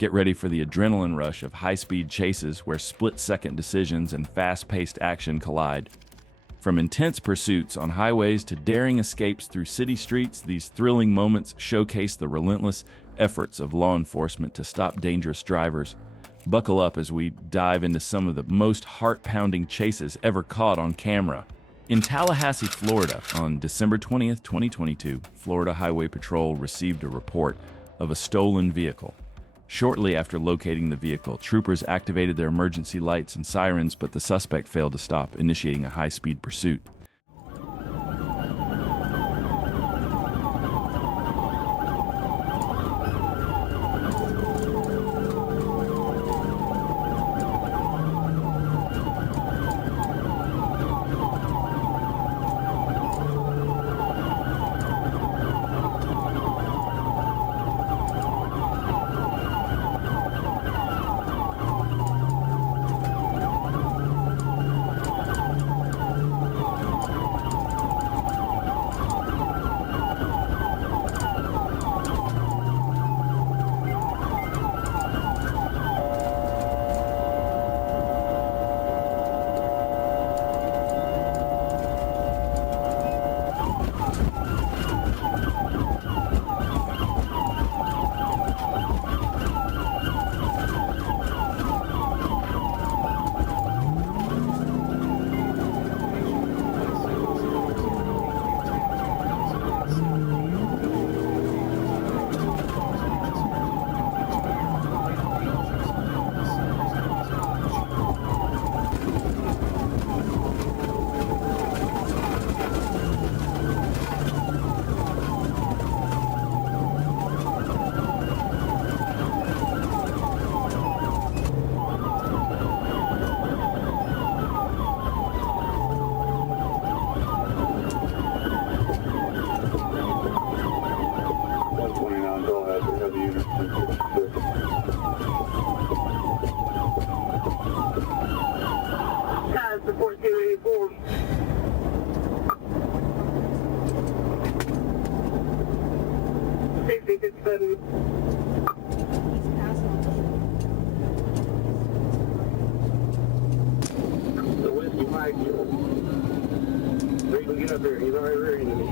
Get ready for the adrenaline rush of high-speed chases where split-second decisions and fast-paced action collide. From intense pursuits on highways to daring escapes through city streets, these thrilling moments showcase the relentless efforts of law enforcement to stop dangerous drivers. Buckle up as we dive into some of the most heart-pounding chases ever caught on camera. In Tallahassee, Florida, on December 20th, 2022, Florida Highway Patrol received a report of a stolen vehicle. Shortly after locating the vehicle, troopers activated their emergency lights and sirens, but the suspect failed to stop, initiating a high-speed pursuit. Support 284. Safety 67. The Whiskey Mike. Regan, get up here. He's already ready to me.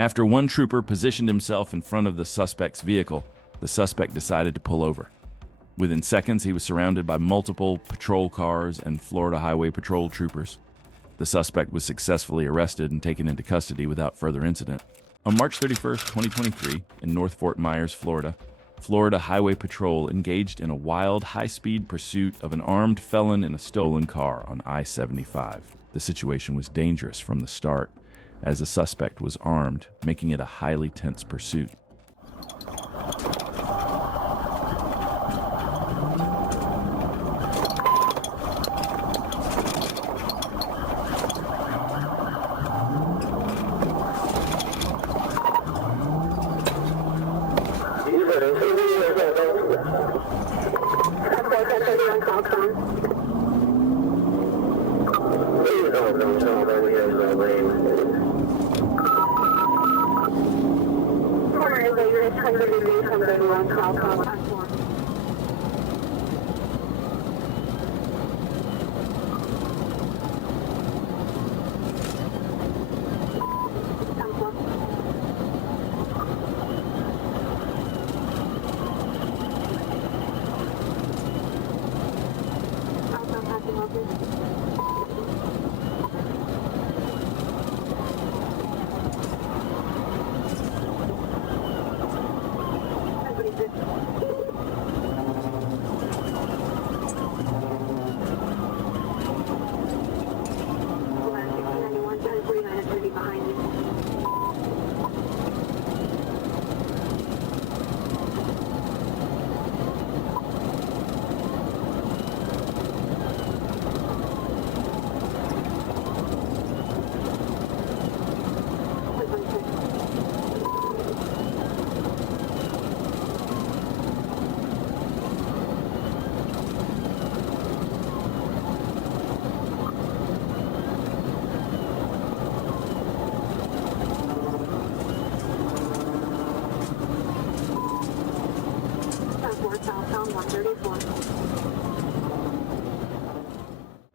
After one trooper positioned himself in front of the suspect's vehicle, the suspect decided to pull over. Within seconds, he was surrounded by multiple patrol cars and Florida Highway Patrol troopers. The suspect was successfully arrested and taken into custody without further incident. On March 31st, 2023, in North Fort Myers, Florida, Florida Highway Patrol engaged in a wild, high-speed pursuit of an armed felon in a stolen car on I-75. The situation was dangerous from the start, as the suspect was armed, making it a highly tense pursuit.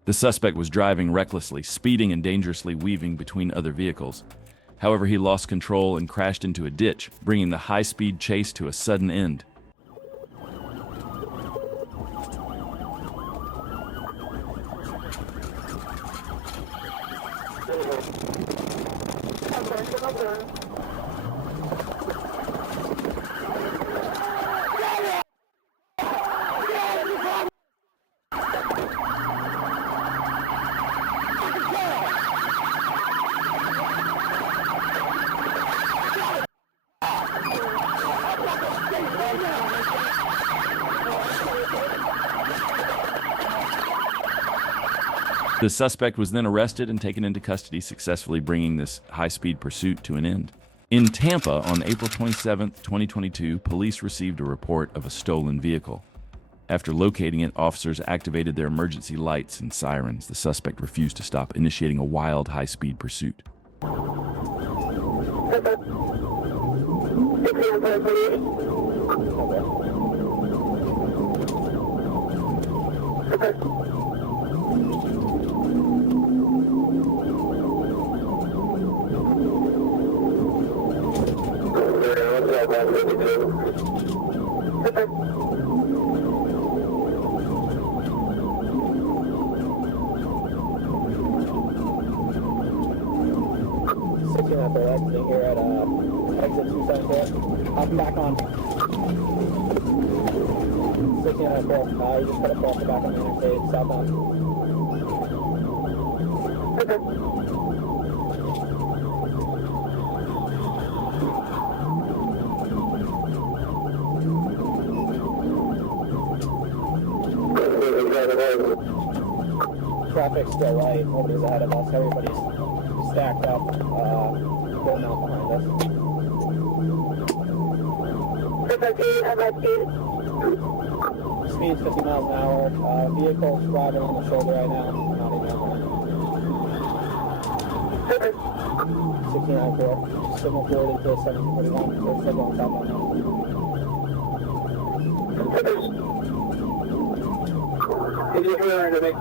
The suspect was driving recklessly, speeding and dangerously weaving between other vehicles. However, he lost control and crashed into a ditch, bringing the high-speed chase to a sudden end. The suspect was then arrested and taken into custody, successfully bringing this high-speed pursuit to an end. In Tampa, on April 27, 2022, police received a report of a stolen vehicle. After locating it, officers activated their emergency lights and sirens. The suspect refused to stop, initiating a wild high-speed pursuit. Exiting here at exit 274. I'm back on. 1694. You just put a cross the back on the interstate, southbound. Traffic's still light. Nobody's ahead of us. Everybody's stacked up, going out behind us. Speed's 50 miles an hour. Vehicle's driving on the shoulder right now. Not even on 1694. Signal forward into 1741. We're still going southbound now. Did you hear anything?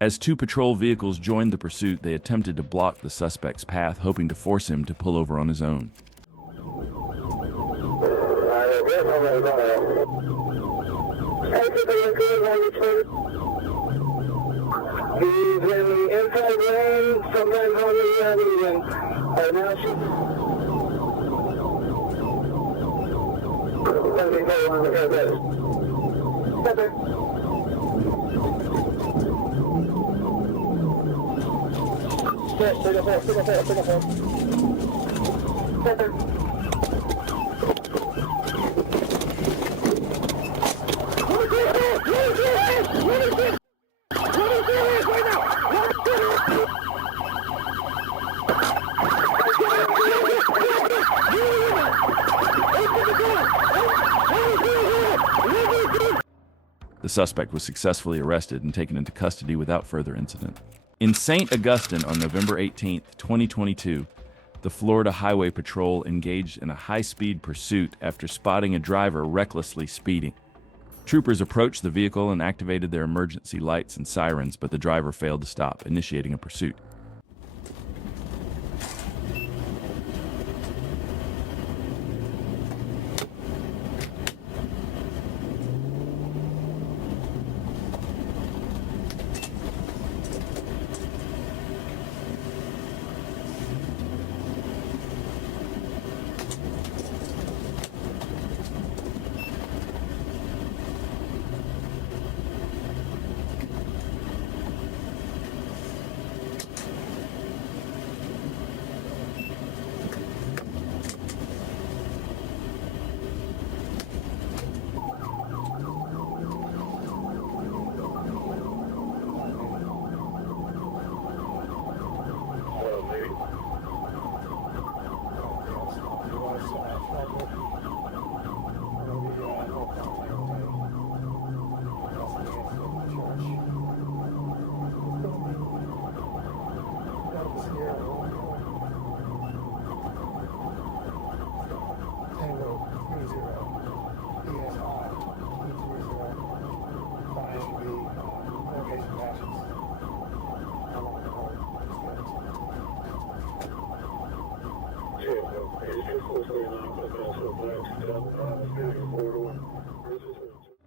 As two patrol vehicles joined the pursuit, they attempted to block the suspect's path, hoping to force him to pull over on his own. He's in the inside lane, sometimes on the median. Now she's... Let me go on with this. The suspect was successfully arrested and taken into custody without further incident. In St. Augustine on November 18, 2022, the Florida Highway Patrol engaged in a high-speed pursuit after spotting a driver recklessly speeding. Troopers approached the vehicle and activated their emergency lights and sirens, but the driver failed to stop, initiating a pursuit.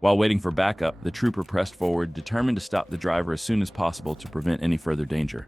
While waiting for backup, the trooper pressed forward, determined to stop the driver as soon as possible to prevent any further danger.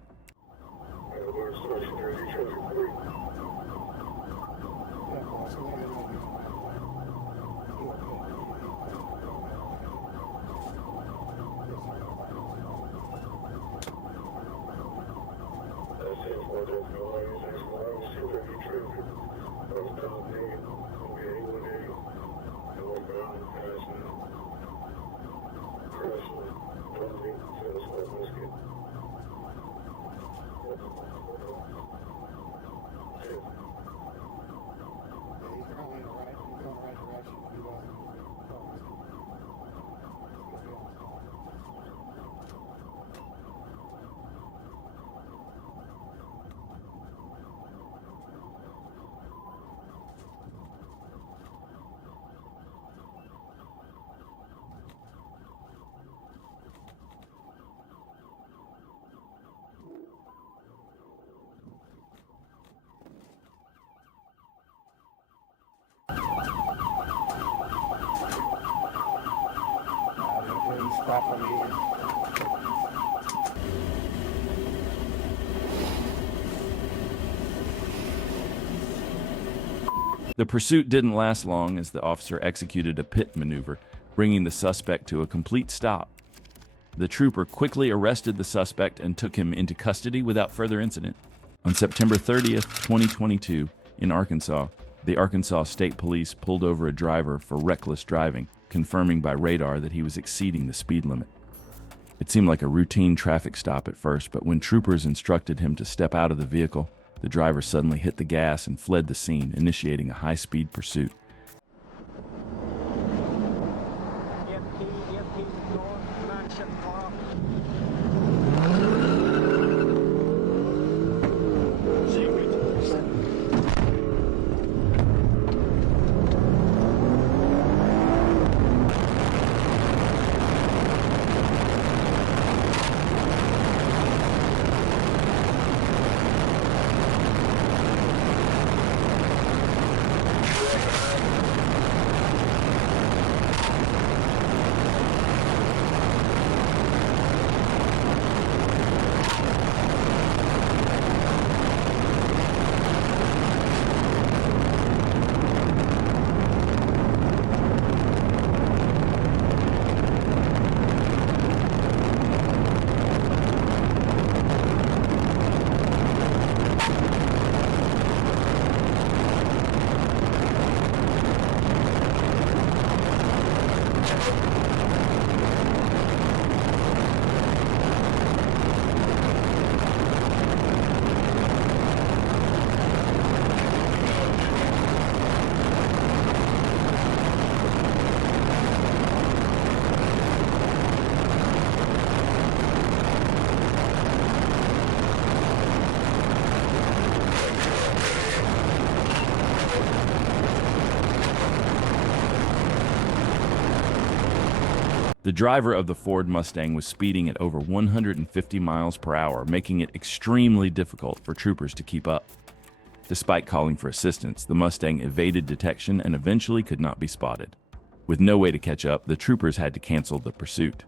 The pursuit didn't last long as the officer executed a pit maneuver, bringing the suspect to a complete stop. The trooper quickly arrested the suspect and took him into custody without further incident. On September 30th, 2022, in Arkansas, the Arkansas State Police pulled over a driver for reckless driving, confirming by radar that he was exceeding the speed limit. It seemed like a routine traffic stop at first, but when troopers instructed him to step out of the vehicle, the driver suddenly hit the gas and fled the scene, initiating a high-speed pursuit. The driver of the Ford Mustang was speeding at over 150 miles per hour, making it extremely difficult for troopers to keep up. Despite calling for assistance, the Mustang evaded detection and eventually could not be spotted. With no way to catch up, the troopers had to cancel the pursuit.